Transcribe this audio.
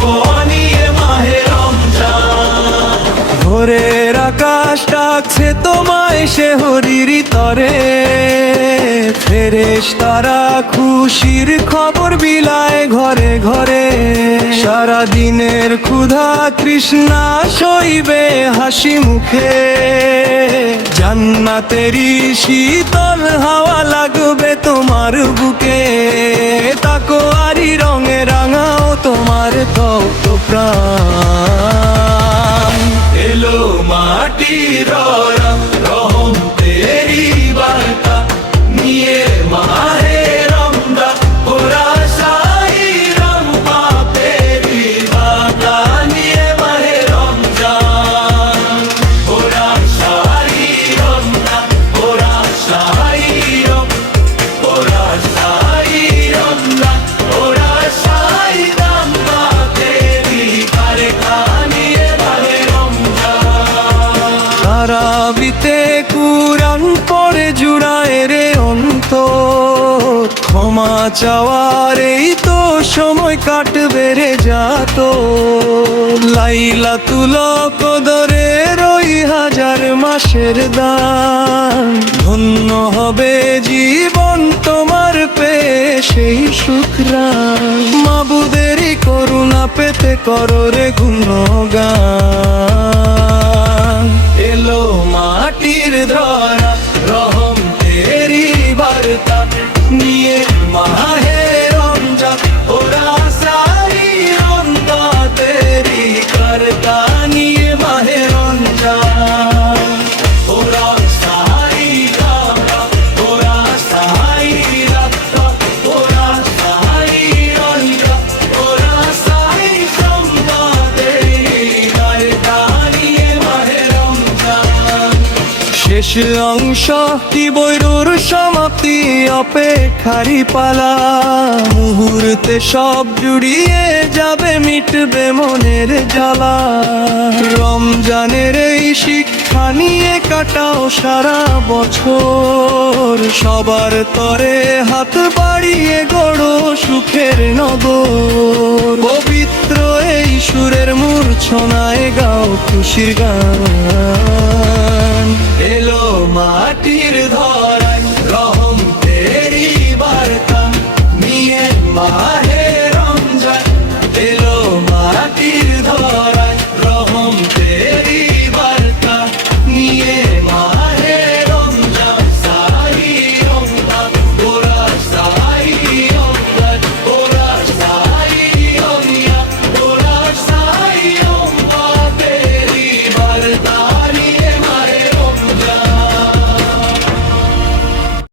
বনিয়ে ভোরের আকাশ ডাকছে তোমায়, সে হরির তরে। ফেরেশ তারা খুশির খবর বিলায়, ঘরে ঘরে সারা দিনের ক্ষুধা কৃষ্ণা সইবে হাসি মুখে। জান্নাতেরি শীতল হাওয়া লাগবে তোমার বুকে। তাকো আরি রঙে রাঙাও তোমার তপ্ত প্রাণ। এলো মাটির রং, তারাবিতে কুরান পরে জুড়ায় রে অন্ত ক্ষমা চাওয়ার এই তো সময় কাটবে রে যাত। লাইলা তুলক ধরে রই হাজার মাসের দান। ধন্য হবে জীবন তোমার পে সেই শুক্রান মাবুদেরই করুণা পেতে করো রে এলো মাটির ধরা শেষ অংশ কি বৈরুর সমাপ্তি অপেক্ষারি পালা। মুহূর্তে সব জুড়িয়ে যাবে, মিটবে মনের জ্বালা। রমজানের এই শিক্ষা নিয়ে কাটাও সারা বছর। সবার তরে হাত বাড়িয়ে গড়ো সুখের নগর। পবিত্র এই সুরের মূর্ছনায় গাও খুশির গান। ধর